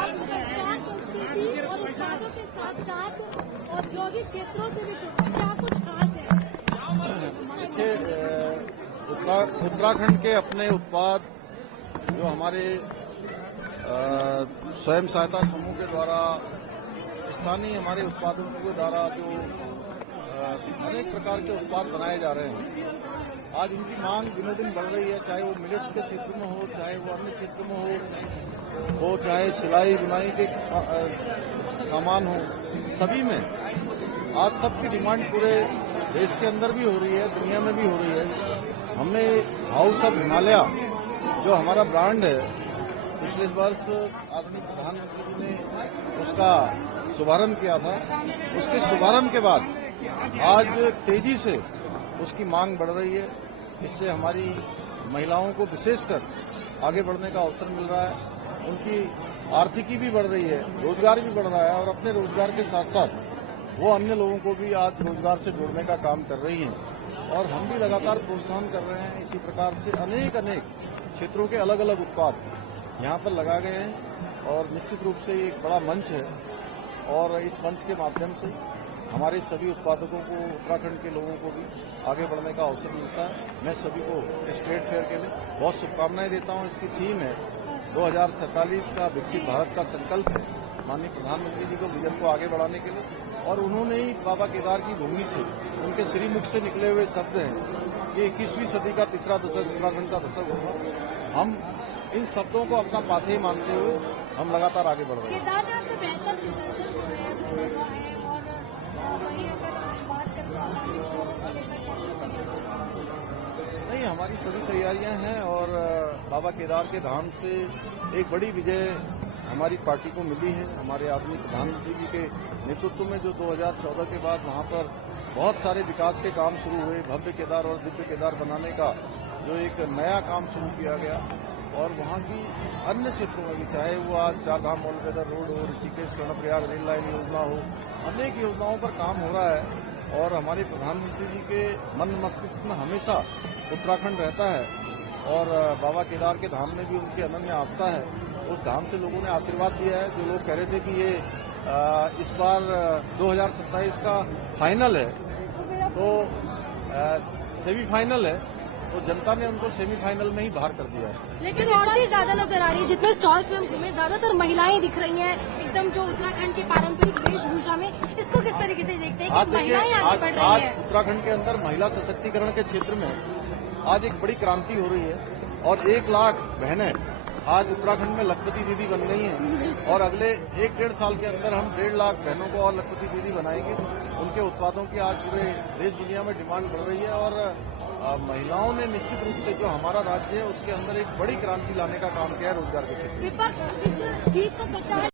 और उत्पादों के साथ साथ औद्योगिक क्षेत्रों से भी जुड़े, क्या कुछ खास है? देखिए, उत्तराखंड के अपने उत्पाद जो हमारे स्वयं सहायता समूह के द्वारा, स्थानीय हमारे उत्पादों के द्वारा जो अनेक प्रकार के उत्पाद बनाए जा रहे हैं, आज उनकी मांग दिनों दिन बढ़ रही है। चाहे वो मिलेट्स के क्षेत्र में हो, चाहे वो अन्य क्षेत्र में हो, चाहे सिलाई बुनाई के सामान हो, सभी में आज सबकी डिमांड पूरे देश के अंदर भी हो रही है, दुनिया में भी हो रही है। हमने हाउस ऑफ हिमालय जो हमारा ब्रांड है, पिछले वर्ष आदरणीय प्रधानमंत्री जी ने उसका शुभारंभ किया था। उसके शुभारंभ के बाद आज तेजी से उसकी मांग बढ़ रही है। इससे हमारी महिलाओं को विशेषकर आगे बढ़ने का अवसर मिल रहा है, उनकी आर्थिकी भी बढ़ रही है, रोजगार भी बढ़ रहा है और अपने रोजगार के साथ साथ वो अन्य लोगों को भी आज रोजगार से जोड़ने का काम कर रही हैं और हम भी लगातार प्रोत्साहन कर रहे हैं। इसी प्रकार से अनेक क्षेत्रों के अलग अलग उत्पाद यहाँ पर लगाए गए हैं और निश्चित रूप से ये एक बड़ा मंच है और इस मंच के माध्यम से हमारे सभी उत्पादकों को, उत्तराखंड के लोगों को भी आगे बढ़ने का अवसर मिलता है। मैं सभी को इस ट्रेड फेयर के लिए बहुत शुभकामनाएं देता हूं। इसकी थीम है 2047 का विकसित भारत का संकल्प है, माननीय प्रधानमंत्री जी को विजन को आगे बढ़ाने के लिए, और उन्होंने ही बाबा केदार की भूमि से, उनके श्रीमुख से निकले हुए शब्द हैं कि 21वीं सदी का तीसरा दशक उत्तराखंड का दशक होगा। हम इन शब्दों को अपना पाथेय मानते हुए हम लगातार आगे बढ़ रहे हैं। केदारनाथ में बेहतर प्रदर्शन हो रहा है और वही अगर बात करें नहीं, हमारी सभी तैयारियां हैं और बाबा केदार के धाम से एक बड़ी विजय हमारी पार्टी को मिली है। हमारे आदरणीय प्रधानमंत्री जी के नेतृत्व में जो 2014 के बाद वहां पर बहुत सारे विकास के काम शुरू हुए, भव्य केदार और दिव्य केदार बनाने का जो एक नया काम शुरू किया गया और वहां की अन्य क्षेत्रों में भी, चाहे वो आज चारधाम मॉलवेदर रोड हो, ऋषिकेश कर्णप्रयाग रेल लाइन योजना हो, अनेक योजनाओं पर काम हो रहा है और हमारे प्रधानमंत्री जी के मन मस्तिष्क में हमेशा उत्तराखंड रहता है और बाबा केदार के धाम में भी उनकी अनन्य आस्था है। उस धाम से लोगों ने आशीर्वाद दिया है। जो लोग कह रहे थे कि ये इस बार 2027 का फाइनल है तो सेमीफाइनल है, तो जनता ने उनको सेमीफाइनल में ही बाहर कर दिया है। लेकिन औरतें ज्यादा नजर आ रही है। जितने स्टॉल्स में हम घूमे, ज्यादातर महिलाएं दिख रही हैं, एकदम जो उत्तराखंड की पारंपरिक वेशभूषा में। इसको किस तरीके से देखते हैं कि महिलाएं आगे बढ़ रही हैं? उत्तराखंड के अंदर महिला सशक्तिकरण के क्षेत्र में आज एक बड़ी क्रांति हो रही है और 1 लाख बहनें आज उत्तराखंड में लखपति दीदी बन गई हैं और अगले 1-1.5 साल के अंदर हम 1.5 लाख बहनों को और लखपति दीदी बनाएंगे। उनके उत्पादों की आज पूरे देश दुनिया में डिमांड बढ़ रही है और महिलाओं ने निश्चित रूप से जो हमारा राज्य है उसके अंदर एक बड़ी क्रांति लाने का काम किया है रोजगार के क्षेत्र में। विपक्ष इस जीत को प्रचार